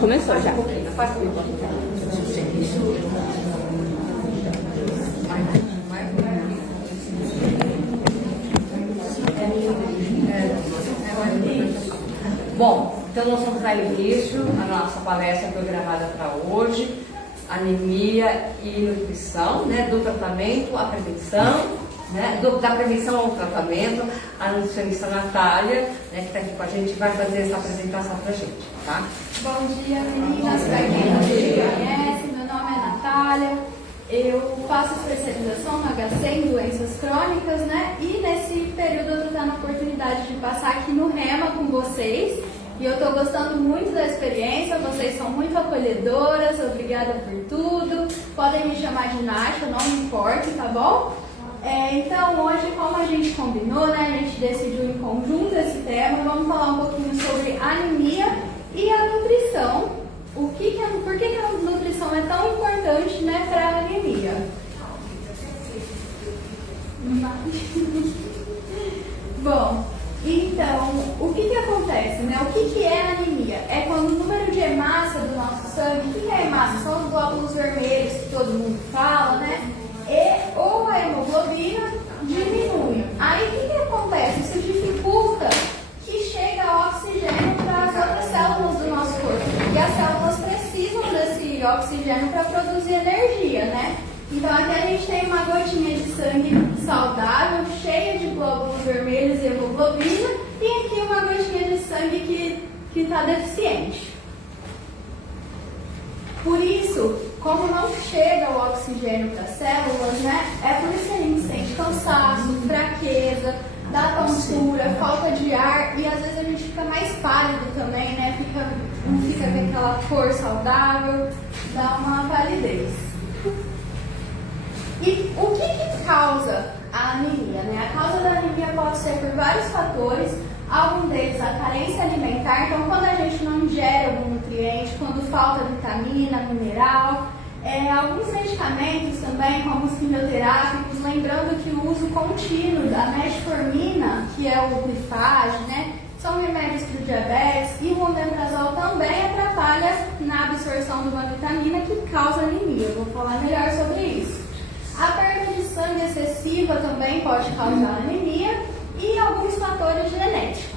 Começou já. Bom, então nós vamos dar início à nossa palestra programada para hoje, anemia e nutrição, né, do tratamento à prevenção, né, da prevenção ao tratamento. A nutricionista Natália, né, que está aqui com a gente, vai fazer essa apresentação para a gente, tá? Bom dia, meninas. Para quem não me conhece, meu nome é Natália. Eu faço especialização no HC em doenças crônicas, né? E nesse período eu estou tendo a oportunidade de passar aqui no REMA com vocês. E eu estou gostando muito da experiência, vocês são muito acolhedoras, obrigada por tudo. Podem me chamar de Nath, não me importa, tá bom? Então hoje, como a gente combinou, né? A gente decidiu em conjunto esse tema, vamos falar um pouquinho sobre anemia e a nutrição. Por que a nutrição é tão importante, né, para a anemia? Bom, então, o que acontece, né? O que é anemia? É quando o número de hemácia do nosso sangue, o que é hemácia? São os glóbulos vermelhos que todo mundo fala, né? Ou a hemoglobina diminui. Aí, o que acontece? Isso dificulta que chegue oxigênio para as outras células do nosso corpo. E as células precisam desse oxigênio para produzir energia, né? Então aqui a gente tem uma gotinha de sangue saudável, cheia de glóbulos vermelhos e hemoglobina, e aqui uma gotinha de sangue que está deficiente. Por isso, como não chega o oxigênio para as células, né? É por isso que a gente sente cansaço, fraqueza, dá tontura, falta de ar, e às vezes a gente fica mais pálido também, né? Não fica com aquela cor saudável, dá uma palidez. E o que causa a anemia, né? A causa da anemia pode ser por vários fatores, algum deles a carência alimentar, então quando a gente não ingere algum nutriente, quando falta vitamina, mineral, alguns medicamentos também, como os quimioterápicos, lembrando que o uso contínuo da metformina, que é o Glifage, né, são remédios para o diabetes, e o omeprazol também atrapalha na absorção de uma vitamina que causa anemia. Eu vou falar melhor sobre isso. A perda de sangue excessiva também pode causar anemia e alguns fatores genéticos.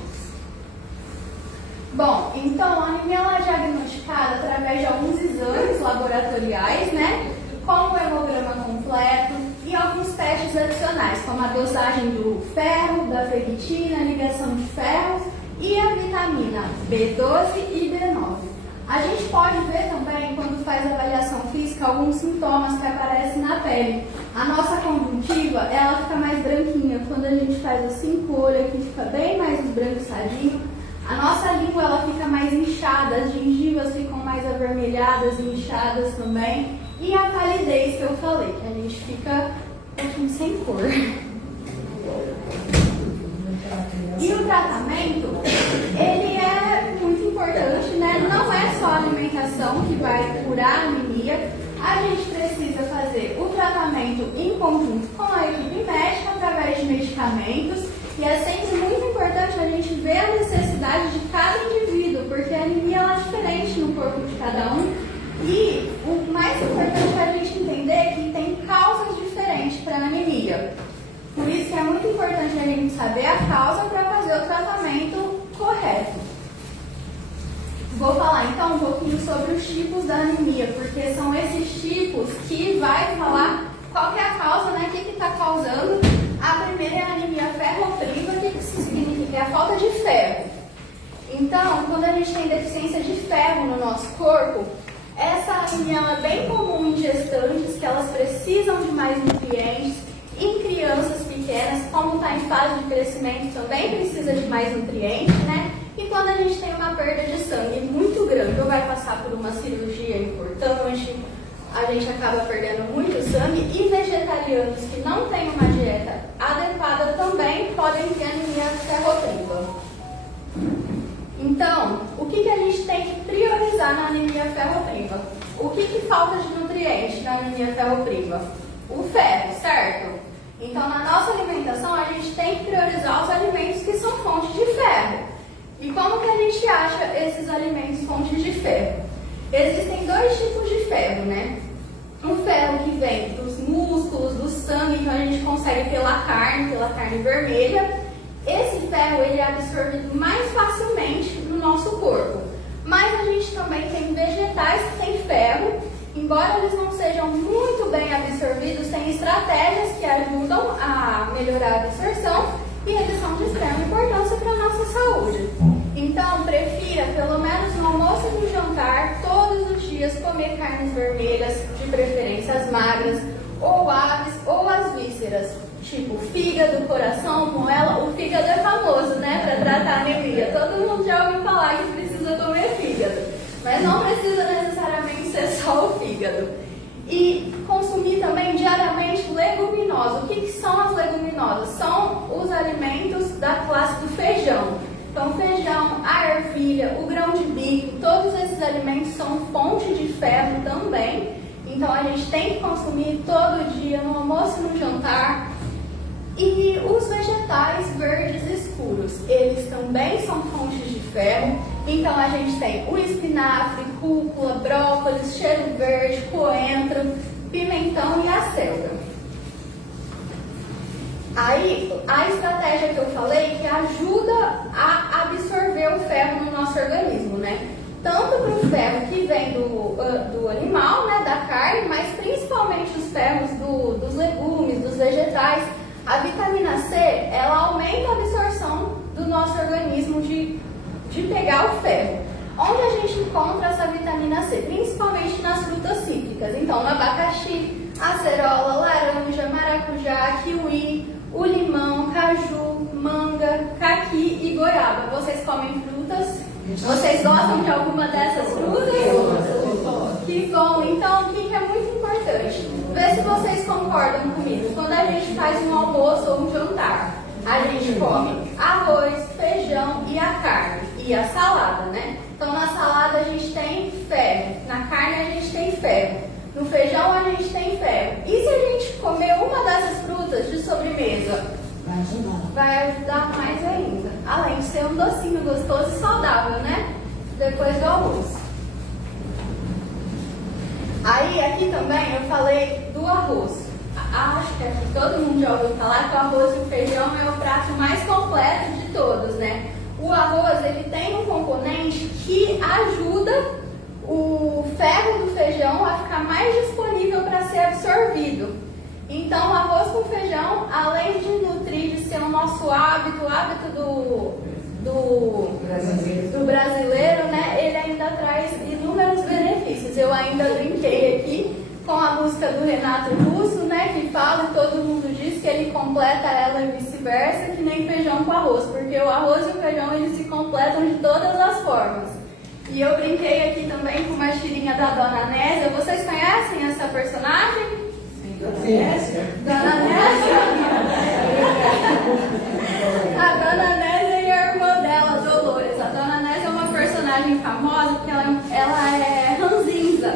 Bom, então a anemia ela é diagnosticada através de alguns exames laboratoriais, né? Como o hemograma completo e alguns testes adicionais, como a dosagem do ferro, da ferritina, a ligação de ferros e a vitamina B12 e B9. A gente pode ver também, quando faz avaliação física, alguns sintomas que aparecem na pele. A nossa conjuntiva, ela fica mais branquinha. Quando a gente faz assim, com o olho aqui fica bem mais esbranquiçadinho. A nossa língua, ela fica mais inchada, as gengivas ficam mais avermelhadas e inchadas também. E a palidez que eu falei, que a gente fica um pouquinho sem cor. E o tratamento, ele é muito importante, né? Não é só a alimentação que vai curar a anemia. A gente precisa fazer o tratamento em conjunto com a equipe médica através de medicamentos. E é sempre muito importante a gente ver a necessidade de cada indivíduo, porque a anemia ela é diferente no corpo de cada um. E o mais importante é a gente entender que tem causas diferentes para a anemia. Por isso que é muito importante a gente saber a causa para fazer o tratamento correto. Vou falar então um pouquinho sobre os tipos da anemia, porque são esses tipos que vai falar qual que é a causa, né? O que está causando. A primeira é a anemia ferropriva. O que isso significa? É a falta de ferro. Então, quando a gente tem deficiência de ferro no nosso corpo, essa anemia ela é bem comum em gestantes, que elas precisam de mais nutrientes. Em crianças pequenas, como está em fase de crescimento, também precisa de mais nutrientes, né? E quando a gente tem uma perda de sangue muito grande, ou vai passar por uma cirurgia importante, a gente acaba perdendo muito sangue. E vegetarianos que não têm uma dieta adequada também podem ter anemia ferropriva. Então, o que a gente tem que priorizar na anemia ferropriva? O que falta de nutriente na anemia ferropriva? O ferro, certo? Então, na nossa alimentação, a gente tem que priorizar os alimentos que são fontes de ferro. E como que a gente acha esses alimentos fontes de ferro? Existem dois tipos de ferro, né? O ferro que vem dos músculos, do sangue, então a gente consegue pela carne vermelha. Esse ferro ele é absorvido mais facilmente no nosso corpo. Mas a gente também tem vegetais que têm ferro, embora eles não sejam muito bem absorvidos, tem estratégias que ajudam a melhorar a absorção e eles são de extrema importância para a nossa saúde. Então, prefira, pelo menos no almoço e no jantar, todos os dias comer carnes vermelhas, de preferência as magras, ou aves, ou as vísceras, tipo fígado, coração, moela. O fígado é famoso, né, para tratar anemia. Todo mundo já ouviu falar que precisa comer fígado, mas não precisa necessariamente ser só o fígado. E consumir também diariamente leguminosas. O que são as leguminosas? São os alimentos da classe do feijão. Então, feijão, a ervilha, o grão de bico, todos esses alimentos são fonte de ferro também. Então, a gente tem que consumir todo dia, no almoço e no jantar. E os vegetais verdes escuros, eles também são fontes de ferro. Então, a gente tem o espinafre, rúcula, brócolis, cheiro verde, coentro, pimentão e a selga. Aí, a estratégia que eu falei que ajuda a absorver o ferro no nosso organismo, né? Tanto para o ferro que vem do animal, né, da carne, mas principalmente os ferros dos legumes, dos vegetais. A vitamina C, ela aumenta a absorção do nosso organismo de pegar o ferro. Onde a gente encontra essa vitamina C? Principalmente nas frutas cítricas. Então, no abacaxi, acerola, laranja, maracujá, kiwi, o limão, caju, manga, caqui e goiaba. Vocês comem frutas? Vocês gostam de alguma dessas frutas? Que bom! Então, o que é muito importante? Vê se vocês concordam comigo. Quando a gente faz um almoço ou um jantar, a gente come arroz, feijão e a carne. E a salada, né? Então, na salada a gente tem ferro. Na carne a gente tem ferro. No feijão a gente tem ferro. E se a gente comer uma dessas frutas de sobremesa? Vai ajudar mais ainda. Além de ser um docinho gostoso e saudável, né? Depois do almoço. Aí, aqui também eu falei do arroz. Acho que aqui todo mundo já ouviu falar que o arroz e o feijão é o prato mais completo de todos, né? O arroz, ele tem um componente que ajuda o ferro do feijão a ficar mais disponível para ser absorvido. Então, o arroz com feijão, além de nutrir, de ser o nosso hábito, o hábito do brasileiro, né? Ele ainda traz inúmeros benefícios. Eu ainda brinquei aqui com a música do Renato Russo, né? Que fala e todo mundo diz que ele completa ela e vice-versa, que nem feijão com arroz, porque o arroz e o feijão eles se completam de todas as formas. E eu brinquei aqui também com uma tirinha da Dona Nésia. Vocês conhecem essa personagem? Sim. Dona Nésia? A Dona Nésia e a irmã dela, Dolores. A Dona Nésia é uma personagem famosa porque ela é ranzinza.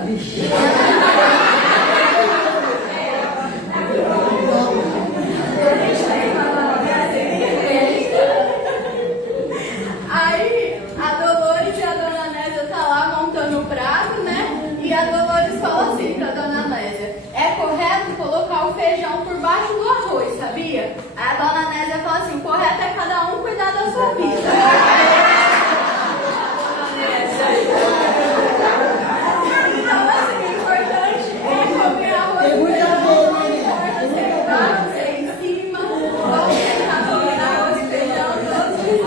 Aí a Dolores e a Dona Nésia tá lá montando o prato, né? E a Dolores fala assim pra Dona Nésia: é correto colocar o feijão por baixo do arroz, sabia? Aí a Dona Nésia fala assim: correto é cada um cuidar da sua vida. Então, assim, o importante é comer arroz e feijão, não importa se é embaixo, se é em cima, ou se tá comendo arroz e feijão todos os dias.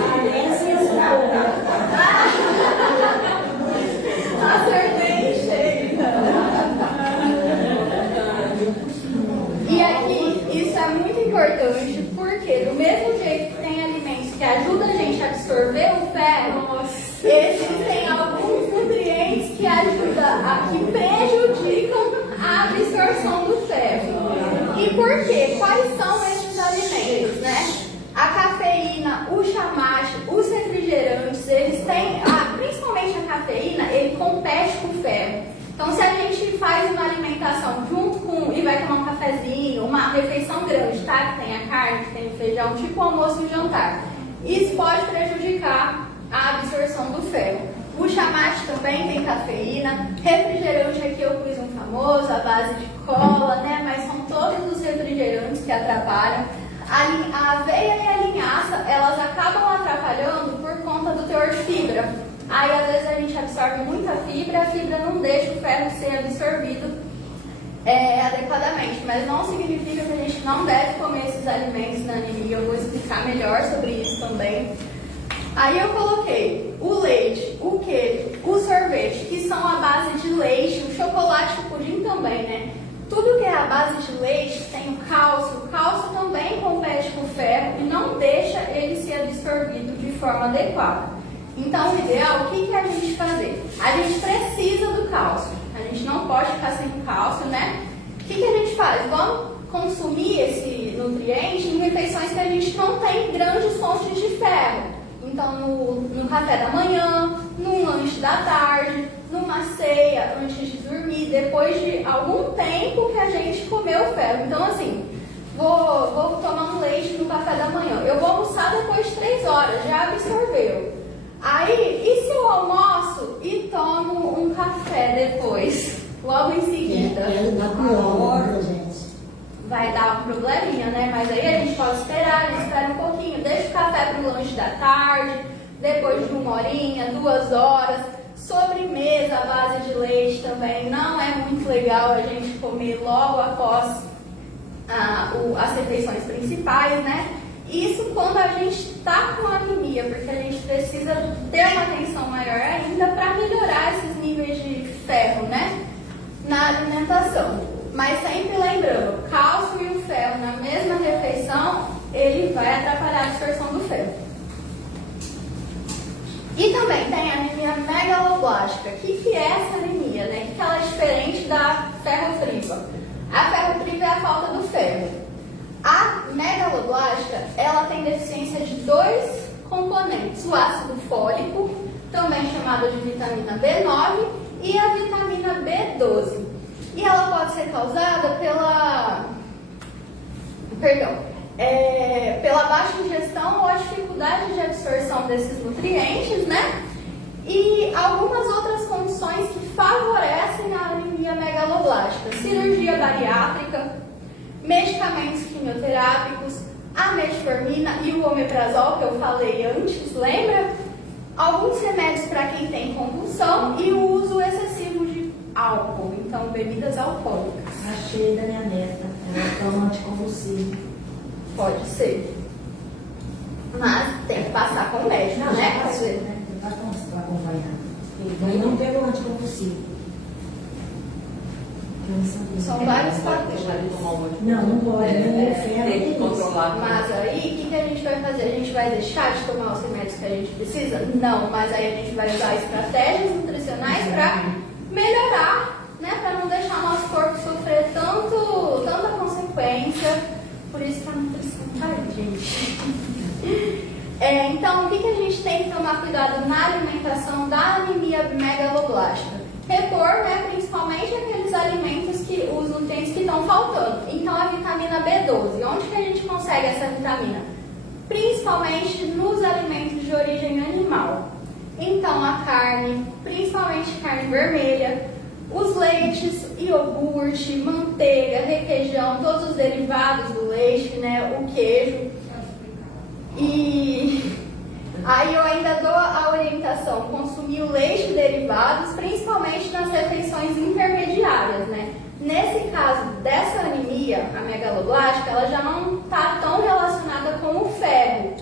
Acertei em cheio. E aqui, isso é muito importante, porque do mesmo jeito que tem alimentos que ajudam a gente a absorver o ferro, existem alguns nutrientes que que prejudicam a absorção do ferro. E por quê? Quais são esses alimentos, né? A cafeína, o chamate, os refrigerantes, eles têm, principalmente a cafeína, ele compete com o ferro. Então, se a gente faz uma alimentação junto com, e vai tomar um cafezinho, uma refeição grande, tá? Que tem a carne, que tem o feijão, tipo o almoço e o jantar. Isso pode prejudicar a absorção do ferro. O chamate também tem cafeína. metformina, refrigerante aqui eu pus um famoso, a base de cola, né? Mas são todos os refrigerantes que atrapalham. A aveia e a linhaça, elas acabam atrapalhando por conta do teor de fibra. Aí às vezes a gente absorve muita fibra, a fibra não deixa o ferro ser absorvido adequadamente, mas não significa que a gente não deve comer esses alimentos na anemia. Eu vou explicar melhor sobre isso também. Aí eu coloquei o leite, o queijo, o sorvete, que são a base de leite, o chocolate e o pudim também, né? Tudo que é a base de leite tem o cálcio também compete com o ferro e não deixa ele ser absorvido de forma adequada. Então, o ideal, o que a gente fazer? A gente precisa do cálcio, a gente não pode ficar sem o cálcio, né? O que a gente faz? Vamos consumir esse nutriente em refeições que a gente não tem grandes fontes de ferro. Então, no café da manhã, num lanche da tarde, numa ceia, antes de dormir, depois de algum tempo que a gente comeu ferro. Então, assim, vou tomar um leite no café da manhã. Eu vou almoçar depois de 3 horas, já absorveu. Aí, e se eu almoço e tomo um café depois, logo em seguida? Vai dar um probleminha, né? Mas aí a gente pode esperar, a gente espera um pouquinho, deixa o café para o lanche da tarde, depois de 1 horinha, 2 horas. Sobremesa à base de leite também não é muito legal a gente comer logo após as refeições principais, né? Isso quando a gente está com anemia, porque a gente precisa ter uma atenção maior ainda para melhorar esses níveis de ferro, né? Na alimentação. Mas sempre lembrando, o cálcio e o ferro na mesma refeição, ele vai atrapalhar a absorção do ferro. E também tem a anemia megaloblástica. O que é essa anemia, né? Que ela é diferente da ferropriva. A ferropriva é a falta do ferro. A megaloblástica, ela tem deficiência de 2 componentes. O ácido fólico, também chamado de vitamina B9, e a vitamina B12. E ela pode ser causada pela baixa ingestão ou a dificuldade de absorção desses nutrientes, né? E algumas outras condições que favorecem a anemia megaloblástica. Cirurgia bariátrica, medicamentos quimioterápicos, a metformina e o omeprazol, que eu falei antes, lembra? Alguns remédios para quem tem compulsão e o uso excessivo de álcool, então bebidas alcoólicas. Achei da minha neta, ela toma anticonvulsivo. Pode ser. Mas tem que passar com o médico, Não, né? já passou, né? Vai acompanhar. Ele não pegou anticonvulsivo. São vários fatores. Não pode, nem o ferro. Tem que controlar. Mas aí, o que a gente vai fazer? A gente vai deixar de tomar os remédios que a gente precisa? Não, mas aí a gente vai usar estratégias nutricionais para melhorar, né? Para não deixar nosso corpo sofrer tanta consequência. Por isso que a nutrição tá aí, gente. Então, o que a gente tem que tomar cuidado na alimentação da anemia megaloblástica? Repor, né, principalmente aqueles alimentos os nutrientes que estão faltando. Então, a vitamina B12. Onde que a gente consegue essa vitamina? Principalmente nos alimentos de origem animal. Então, a carne, principalmente carne vermelha, os leites, iogurte, manteiga, requeijão, todos os derivados do leite, né, o queijo. E aí eu ainda dou a orientação, consumir o leite e derivados, principalmente nas refeições intermediárias, né? Nesse caso dessa anemia, a megaloblástica, ela já não está tão relacionada com o ferro,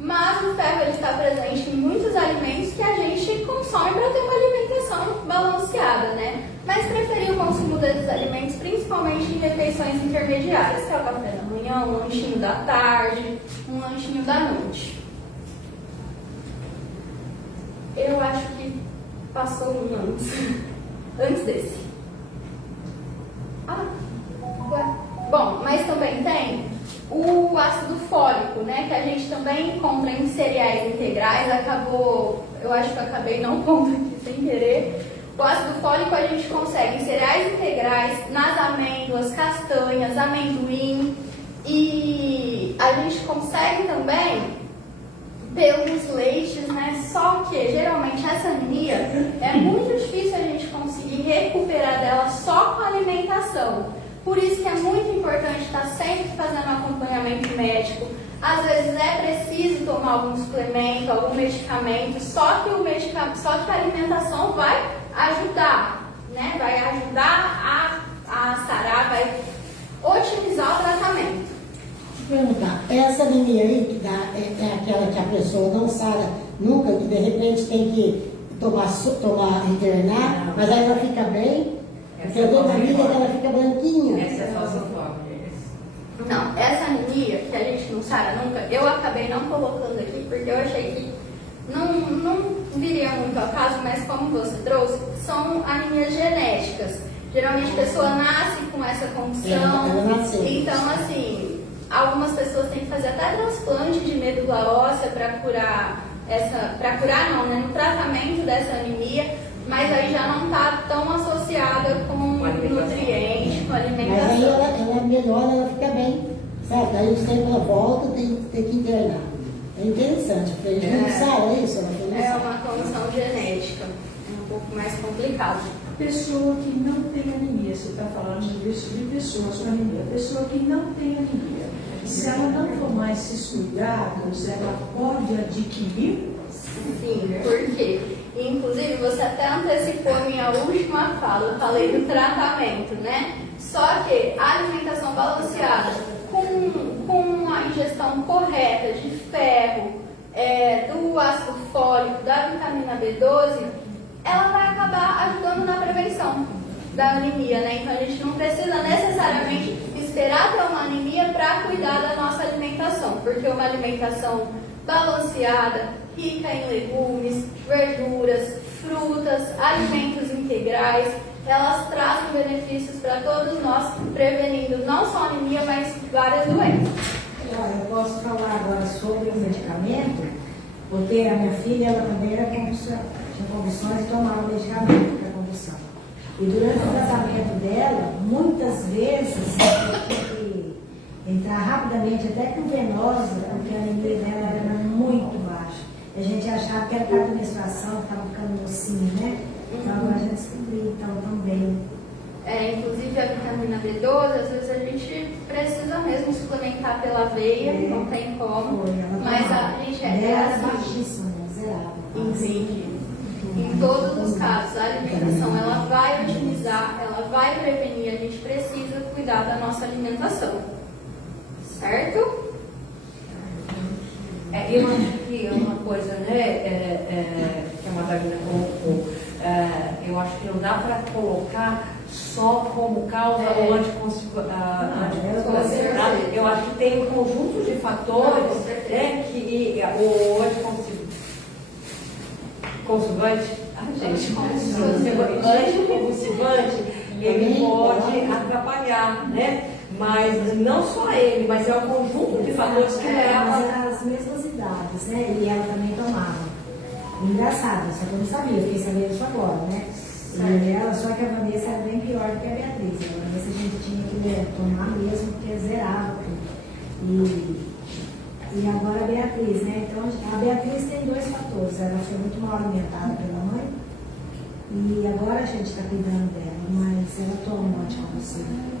mas o ferro ele está presente em muitos alimentos que a gente consome para ter uma alimentação balanceada, né? Mas preferir o consumo desses alimentos principalmente em refeições intermediárias, que é o café da manhã, um lanchinho da tarde, um lanchinho da noite. Eu acho que passou um antes desse. Bom, mas também tem o ácido fólico, né? Que a gente também encontra em cereais integrais. Eu acho que eu acabei não pondo aqui sem querer. O ácido fólico a gente consegue em cereais integrais, nas amêndoas, castanhas, amendoim. E a gente consegue também pelos leites, né? Só que geralmente essa anemia é muito difícil a gente conseguir recuperar dela só com a alimentação. Por isso que é muito importante estar sempre fazendo acompanhamento médico. Às vezes é preciso tomar algum suplemento, algum medicamento, só que a alimentação vai ajudar, né? Vai ajudar a sarar, vai otimizar o tratamento. Perguntar, essa anemia aí que dá, é aquela que a pessoa não sara nunca, que de repente tem que internar, mas aí ela fica bem, porque dentro da vida ela fica branquinha. Essa é a falciforme. Não, essa anemia que a gente não sara nunca, eu acabei não colocando aqui porque eu achei que não viria muito ao caso, mas como você trouxe, são anemias genéticas. Geralmente a pessoa nasce com essa condição, então assim, algumas pessoas têm que fazer até transplante de medula óssea para curar no tratamento dessa anemia, mas aí já não está tão associada com nutrientes, com alimentação. Mas aí ela melhora, ela fica bem, certo? Aí os tempos ela volta, tem que internar. É interessante, porque a gente não sabe isso. É uma condição genética, um pouco mais complicado. Pessoa que não tem anemia, você está falando de pessoas com anemia. Pessoa que não tem anemia, se ela não tomar esses cuidados, ela pode adquirir? Sim, por quê? Inclusive, você até antecipou a minha última fala, eu falei do tratamento, né? Só que a alimentação balanceada, com a ingestão correta de ferro, do ácido fólico, da vitamina B12, ela vai acabar ajudando na prevenção da anemia, né? Então a gente não precisa necessariamente esperar ter uma anemia para cuidar da nossa alimentação, porque uma alimentação balanceada, rica em legumes, verduras, frutas, alimentos integrais, elas trazem benefícios para todos nós, prevenindo não só anemia, mas várias doenças. Olha, eu posso falar agora sobre o medicamento, porque a minha filha, ela também era tinha convulsões e tomava medicamento para convulsão. E durante o tratamento dela, muitas vezes, ela tinha que entrar rapidamente, até com venosa, porque a anemia dela era muito baixa. A gente achava que era por causa da menstruação, que estava ficando mocinha, né? Então agora a gente descobriu, então também. Inclusive a vitamina B12, às vezes a gente precisa mesmo suplementar pela veia, não tem como. Mas a gente era baixíssima, né? Zerada. Inclusive, em todos os casos, a alimentação ela vai otimizar, ela vai prevenir, a gente precisa cuidar da nossa alimentação. Certo? Eu acho que é uma coisa, né, que a Madalena colocou, eu acho que não dá para colocar só como causa o anticoncepcional. Eu acho que tem um conjunto de fatores, né, que o anticonvulsivante, ele pode atrapalhar, né? Mas não só ele, mas é um conjunto de fatores que levam. Mas as mesmas idades, né? E ela também tomava. Engraçado, só que eu não sabia, eu fiquei sabendo isso agora, né? E ela, só que a Vanessa era bem pior do que a Beatriz. A Vanessa a gente tinha que tomar mesmo, porque zerava tudo. E agora a Beatriz, né? Então a Beatriz tem dois fatores. Ela foi muito mal alimentada pela mãe. E agora a gente está cuidando dela, mas ela toma um anticonvulsivante.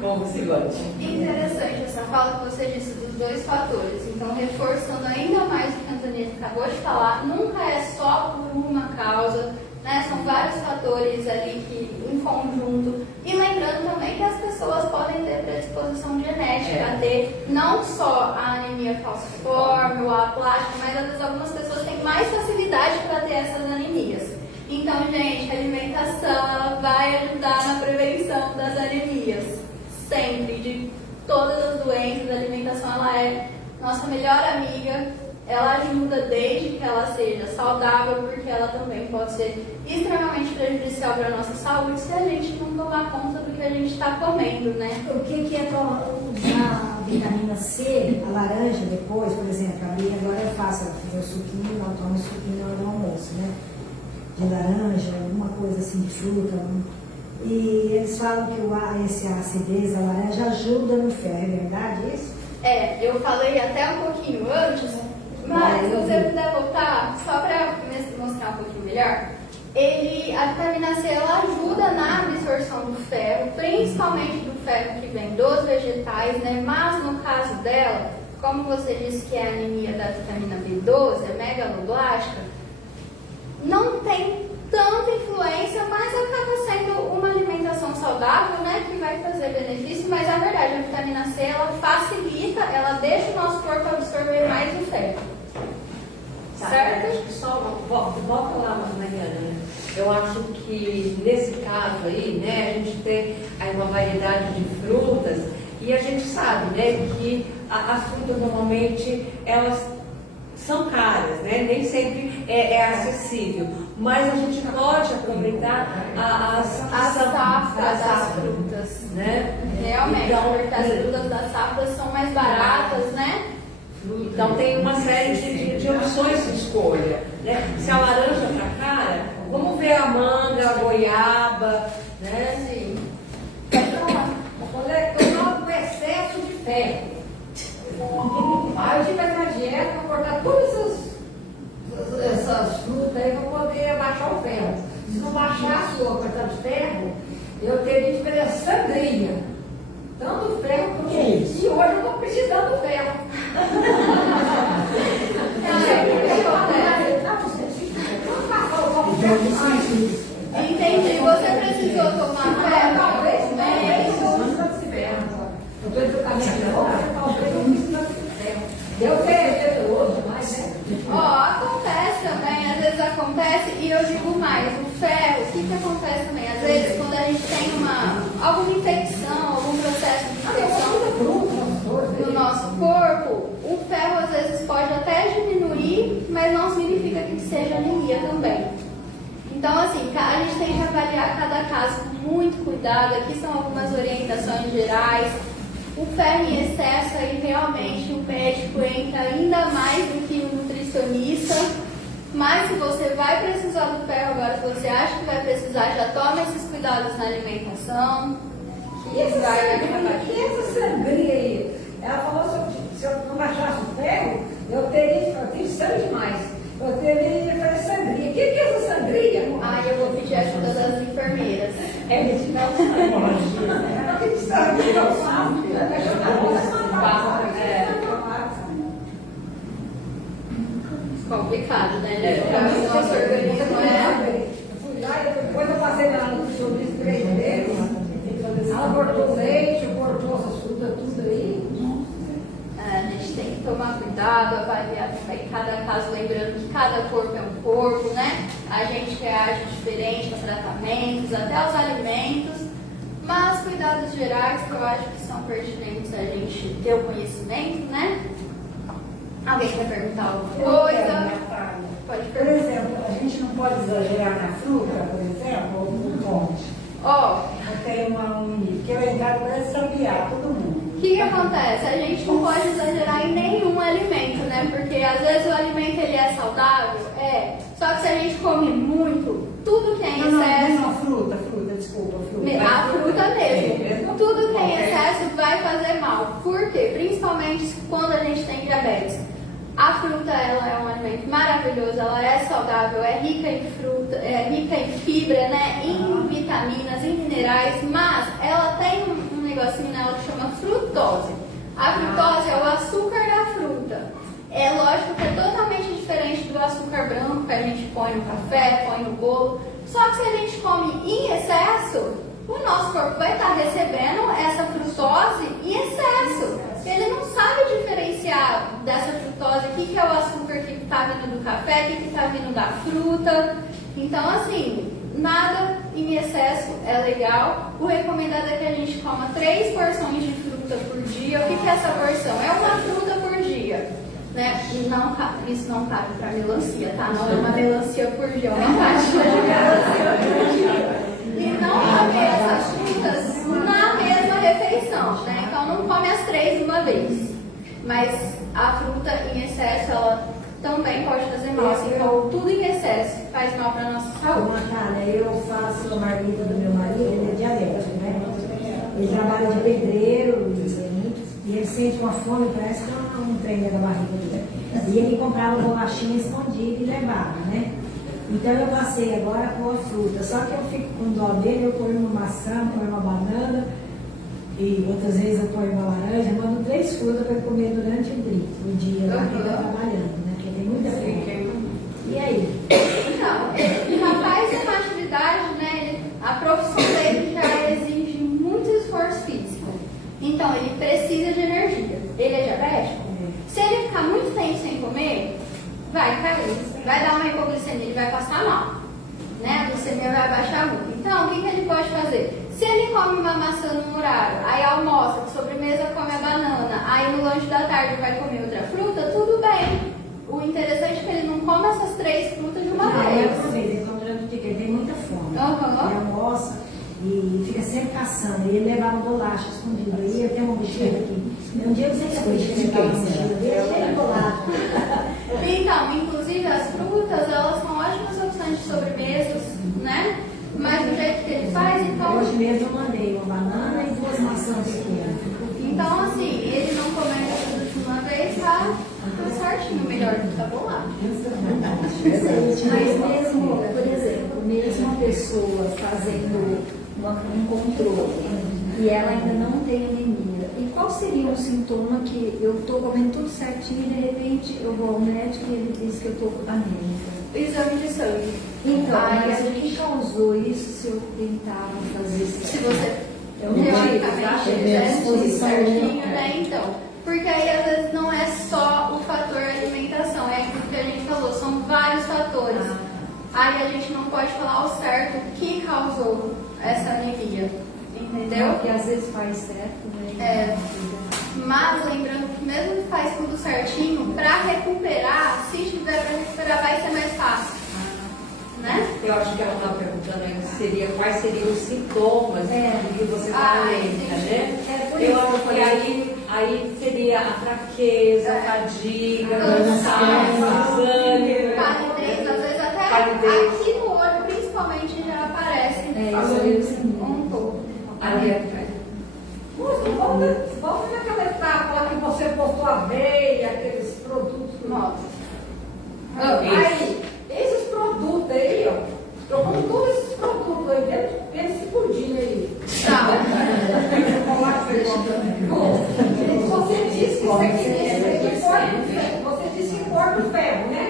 Convulsivante. Interessante essa fala que você disse dos dois fatores. Então, reforçando ainda mais o que a Antonieta acabou de falar, nunca é só por uma causa, né? São vários fatores ali que em conjunto. E lembrando também que as pessoas podem ter predisposição genética a ter não só a anemia falciforme ou a plástica, mas às vezes algumas pessoas têm mais facilidade para ter essas anemias. Então, gente, a alimentação ela vai ajudar na prevenção das anemias. Sempre, de todas as doenças, a alimentação ela é nossa melhor amiga. Ela ajuda desde que ela seja saudável, porque ela também pode ser extremamente prejudicial para a nossa saúde se a gente não tomar conta do que a gente está comendo, né? O que é usar a vitamina C, a laranja depois, por exemplo, a Bia agora eu faço, ela faz o suquinho, ela toma o suquinho na hora do almoço, né? De laranja, alguma coisa assim de fruta. E eles falam que essa acidez da laranja ajuda no ferro, é verdade isso? Eu falei até um pouquinho antes, mas se você puder voltar, só para mostrar explicar um pouquinho melhor. A vitamina C ela ajuda na absorção do ferro, principalmente do ferro que vem dos vegetais, né? Mas no caso dela, como você disse que é a anemia da vitamina B12, é megaloblástica, não tem tanta influência, mas acaba sendo uma alimentação saudável, né? Que vai trazer benefício, mas a verdade, a vitamina C ela facilita, ela deixa o nosso corpo absorver mais o ferro. Certo? Acho que só volta lá, Mariana. Eu acho que nesse caso aí, né, a gente tem aí uma variedade de frutas e a gente sabe, né, que as frutas normalmente elas são caras, né? Nem sempre é acessível, mas a gente pode aproveitar a safra das frutas, né? Realmente, então, porque as frutas das safras são mais baratas, né? Então tem uma série de opções de escolha, né? Se a laranja tá cara, vamos ver a manga, a goiaba, né? Sim. Eu noto excesso de ferro. Aí eu tive na dieta para cortar todas essas frutas aí para poder baixar o ferro. Se não baixasse o cortando ferro, eu teria que fazer sangria. Tanto ferro que eu tinha. E hoje eu estou precisando do ferro. Entendi. Você precisou tomar ferro? Talvez não ferro. Eu estou educadamente talvez eu precise de ferro. Deu ferro, mas né? Acontece também, às vezes acontece, e eu digo mais, o ferro, o que acontece também? Às vezes quando a gente tem alguma infecção, algum processo de infecção no nosso corpo, o ferro às vezes pode até diminuir, mas não significa que seja anemia também. Então assim, a gente tem que avaliar cada caso com muito cuidado, aqui são algumas orientações gerais. O ferro em excesso aí realmente o médico entra ainda mais do que o nutricionista, mas se você vai precisar do ferro agora, se você acha que vai precisar, já toma esses cuidados na alimentação. E essa sangria aí? Ela falou se eu não baixasse o ferro, eu tenho sangue demais. Eu teria que fazer sangria. O que é essa sangria? Eu vou pedir a ajuda das enfermeiras. Complicado, né, gente? O nosso organismo Eu fui lá e depois eu passei na nutricionista 3 vezes. Ela cortou leite, cortou essas frutas, tudo aí. A gente tem que tomar cuidado, avaliar também cada caso, lembrando que cada corpo é um corpo, né? A gente reage diferente a tratamentos, até aos alimentos, mas cuidados gerais que eu acho que são pertinentes a gente ter o conhecimento, né? Alguém quer perguntar alguma coisa? Pode Por perguntar. exemplo, a gente não pode exagerar na fruta, por exemplo, ou no tomate. Eu tenho uma menina que eu entrar para sabiar todo mundo. O que acontece? A gente não pode exagerar em nenhum alimento, né? Porque às vezes o alimento ele é saudável, só que se a gente come muito, tudo que é em excesso... Não, fruta, desculpa, fruta. A fruta mesmo. Tudo que é em excesso vai fazer mal. Por quê? Principalmente quando a gente tem diabetes. A fruta, ela é um alimento maravilhoso, ela é saudável, é rica em fruta, é rica em fibra, né? Em vitaminas, em minerais, mas ela tem um negocinho nela que chama frutose. A frutose é o açúcar da fruta. É lógico que é totalmente diferente do açúcar branco que a gente põe no café, põe no bolo. Só que se a gente come em excesso, o nosso corpo vai estar recebendo essa frutose em excesso. Ele não sabe diferenciar dessa frutose, o que é o açúcar que está vindo do café, o que está vindo da fruta. Então, assim, nada em excesso é legal. O recomendado é que a gente coma 3 porções de fruta por dia. O que é essa porção? É uma fruta por dia. Né? E não, isso não cabe para melancia, tá? Não é uma melancia por dia, é uma fatia de melancia por dia. E não comer essas frutas na mesma refeição, né? Então não come as 3 de uma vez. Mas a fruta em excesso, ela também pode fazer mal. Assim, então, tudo em excesso faz mal para a nossa saúde. Natália, eu faço a marmita do meu marido, ele é diabético, né? Ele trabalha de pedreiro e ele sente uma fome, parece que é um trem da barriga dele. E ele comprava bolachinha escondida e levava, né? Então eu passei agora a pôr fruta. Só que eu fico com dó dele, eu ponho uma maçã, ponho uma banana, e outras vezes eu ponho uma laranja, eu mando 3 frutas para comer durante o dia lá que ele está trabalhando, né? Porque tem muita fruta. E aí? Então, ele já faz uma atividade, né? A profissão dele já exige muito esforço físico. Então, ele precisa de energia. Ele é diabético? Se ele ficar muito tempo sem comer, vai cair, vai dar uma hipoglicemia, ele vai passar mal. Né? A glicemia vai baixar muito. Então, o que ele pode fazer? Se ele come uma maçã no horário, aí almoça, de sobremesa come a banana, aí no lanche da tarde vai comer outra fruta, tudo bem. O interessante é que ele não come essas 3 frutas de uma vez. Ele come durante o dia, ele tem muita fome. Uhum. Ele almoça e fica sempre caçando. E ele levava bolacha escondida. Aí eu tenho uma mochila aqui. Um dia eu sei que ele levava uma mochila dele, cheia de bolacha. Então, inclusive as frutas, elas são ótimas opções de sobremesas, né? Mas do jeito que ele faz, então... Hoje mesmo eu mandei uma banana e 2 maçãs pequenas. Então, assim, ele não comendo tudo de uma vez, tá tudo certinho, melhor do que tá bolado. Mas mesmo, por exemplo, mesmo a pessoa fazendo um controle e ela ainda não tem anemia, e qual seria um sintoma que eu estou comendo tudo certinho e de repente eu vou ao médico e ele diz que eu estou anêmica? Exame de sangue. Então, Aí mas a o que gente, causou isso se eu tentava fazer se isso? você Eu não tive, teoricamente Teve fizesse tudo disposição, certinho, né? né? Então, porque aí às vezes não é só o fator alimentação, é aquilo que a gente falou, são vários fatores. Aí a gente não pode falar ao certo o que causou essa anemia, entendeu? Porque às vezes faz certo, né? É. Mas lembrando que mesmo que faz tudo certinho, para recuperar, se tiver para recuperar, vai ser mais fácil. Né? Eu acho que ela estava perguntando ainda quais seriam os sintomas do que você está anêmica, né? por Eu isso acho que eu que falei. aí seria a fraqueza, a fadiga, cansaço, desânimo. Palidez, às vezes até Palidez. aqui no olho, principalmente, já aparece um pouco. Vamos naquela etapa lá que você postou aveia, aqueles produtos. Nossa. Aí, esses produtos aí, ó. Eu como todos esses produtos aí dentro, esse pudim aí. Você disse que isso aqui você disse que corta o ferro, né?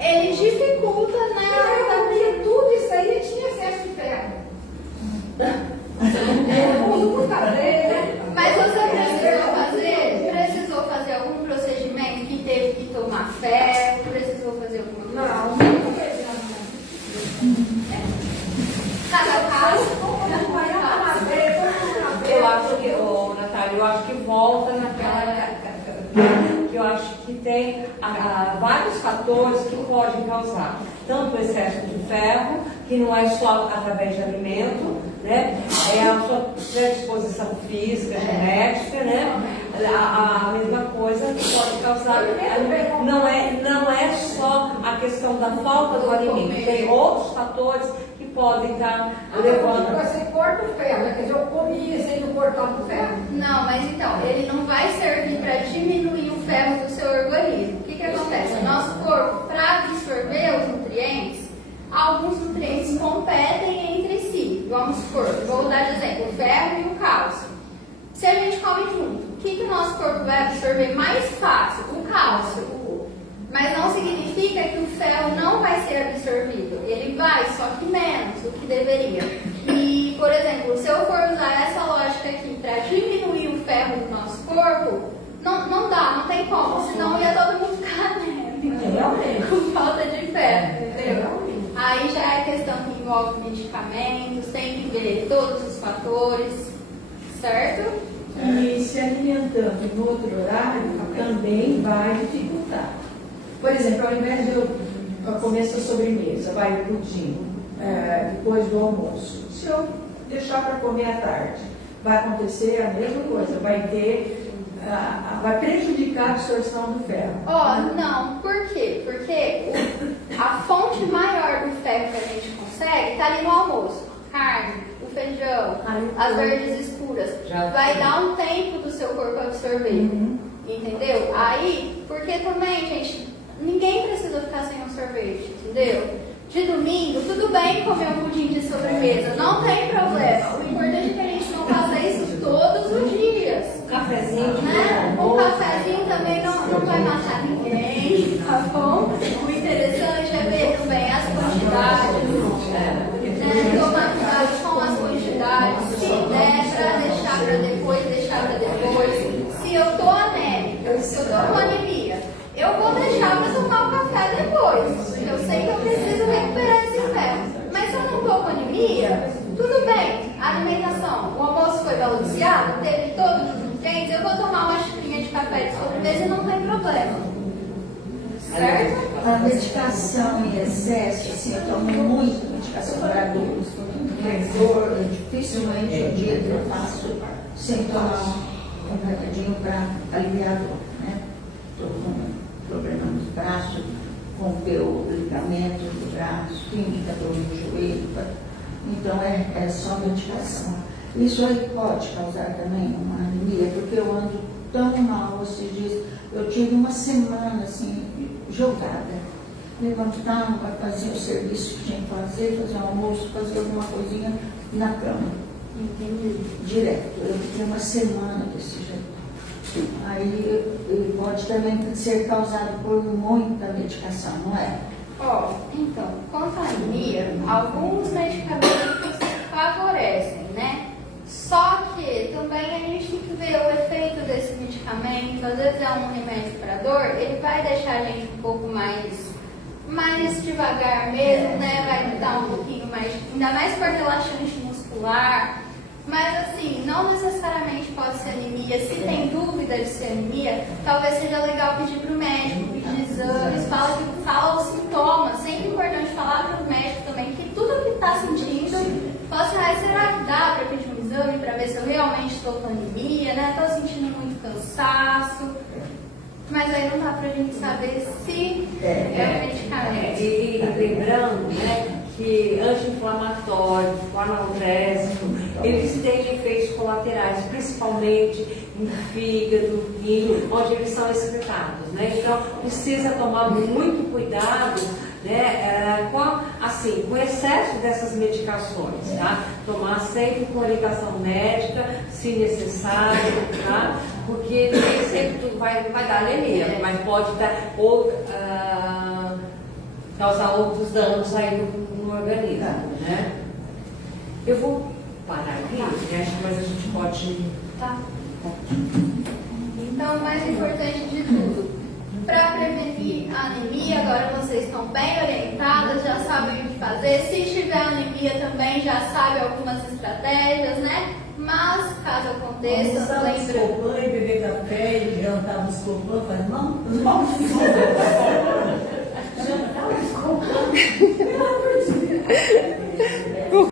Ele dificulta, Eu né? comia tudo isso aí e tinha excesso de ferro. Eu uso por cadeira. Mas você precisou fazer algum procedimento que teve que tomar ferro, precisou fazer alguma coisa? Não, não fez nada. Cada caso, Eu acho que, Natália, eu acho que volta naquela. Que eu acho que tem vários fatores que podem causar. Tanto o excesso de ferro, que não é só através de alimento, né? É a sua predisposição física, genética, né? A mesma coisa que pode causar. Não é só a questão da falta do alimento, tem outros fatores que podem estar levando. Você corta o ferro, né? Quer dizer, eu comia sem não cortar o ferro. não, mas então, ele não vai servir para diminuir o ferro do seu organismo. O que acontece? O nosso corpo, para absorver os nutrientes, alguns nutrientes competem entre si. Vamos supor, vou dar de exemplo, o ferro e o cálcio. Se a gente come junto, o que o nosso corpo vai absorver mais fácil? O cálcio. Mas não significa que o ferro não vai ser absorvido. Ele vai, só que menos do que deveria. E, por exemplo, se eu for usar essa lógica aqui para diminuir o ferro do nosso corpo, não dá, não tem como. Senão ia todo mundo ficar com falta de ferro, entendeu? Aí já é questão que envolve medicamentos, tem que ver todos os fatores, certo? E se alimentando em outro horário também vai dificultar. Por exemplo, ao invés de eu comer essa sobremesa, vai o pudim, depois do almoço. Se eu deixar para comer à tarde, vai acontecer a mesma coisa, vai prejudicar a absorção do ferro. Não, por quê? Porque a fonte maior do ferro que a gente consegue está ali no almoço. Carne, o feijão, as verdes escuras. Vai dar um tempo do seu corpo absorver. Entendeu? Aí, porque também, gente, ninguém precisa ficar sem um sorvete, entendeu? de domingo, tudo bem comer um pudim de sobremesa, não tem problema. O importante é que a gente não faça isso todos os dias. Cafezinho, Né? Um cafezinho também não vai matar ninguém, tá bom? O interessante é ver também as quantidades, né? Tomar cuidado com as quantidades, se der para deixar para depois, deixar para depois. Se eu tô anêmica, se eu tô com anemia, eu vou deixar para tomar o café depois. Eu sei que eu preciso recuperar esse ferro. Mas se eu não tô com anemia, tudo bem. A alimentação, o almoço foi balanceado, teve todos os nutrientes, eu vou tomar uma xicrinha de café de sobremesa e não tem problema. Certo? A medicação em excesso, assim, eu tomo muito medicação para adultos, mas dificilmente o dia que eu faço sem tomar um remedinho para aliviar a dor, né? Estou com problema nos braços, rompeu o ligamento do braço, química, dor no joelho, então é só medicação. Isso aí pode causar também uma anemia, porque eu ando tão mal esses dias. Eu tive uma semana assim, jogada. Levantava, fazia o serviço que tinha que fazer, fazia o almoço, fazia alguma coisinha na cama. Entendi. Direto. Eu fiquei uma semana desse jeito. Aí ele pode também ser causado por muita medicação, não é? Ó, então, quanto à anemia, alguns medicamentos favorecem, né? Só que também a gente tem que ver o efeito desse medicamento. Às vezes é um remédio para dor, ele vai deixar a gente um pouco mais devagar mesmo, né? Vai dar um pouquinho mais, ainda mais por relaxante muscular. Mas assim, não necessariamente pode ser anemia. Se tem dúvida de ser anemia, talvez seja legal pedir para o médico, pedir exames, fala os sintomas. Sempre importante falar para o médico também que tudo que está sentindo, será que dá para pedir um exame para ver se eu realmente estou com anemia, né? Estou sentindo muito cansaço. Mas aí não dá pra gente saber se é um medicamento. E lembrando, né, que anti-inflamatório, analgésico, eles têm efeitos colaterais, principalmente em fígado, rim, onde eles são excretados, né? Então precisa tomar muito cuidado, né, com o excesso dessas medicações, tá? Tomar sempre com orientação médica, se necessário, tá? Porque nem sempre tudo vai dar anemia, mas pode dar causar outros danos aí no organismo, né? Eu vou parar aqui, mas a gente pode... Tá. Então, o mais importante de tudo, para prevenir a anemia, agora vocês estão bem orientadas, já sabem o que fazer. Se tiver anemia também, já sabe algumas estratégias, né? Mas, caso aconteça, lembra... E beber café e jantar no escopão, faz não?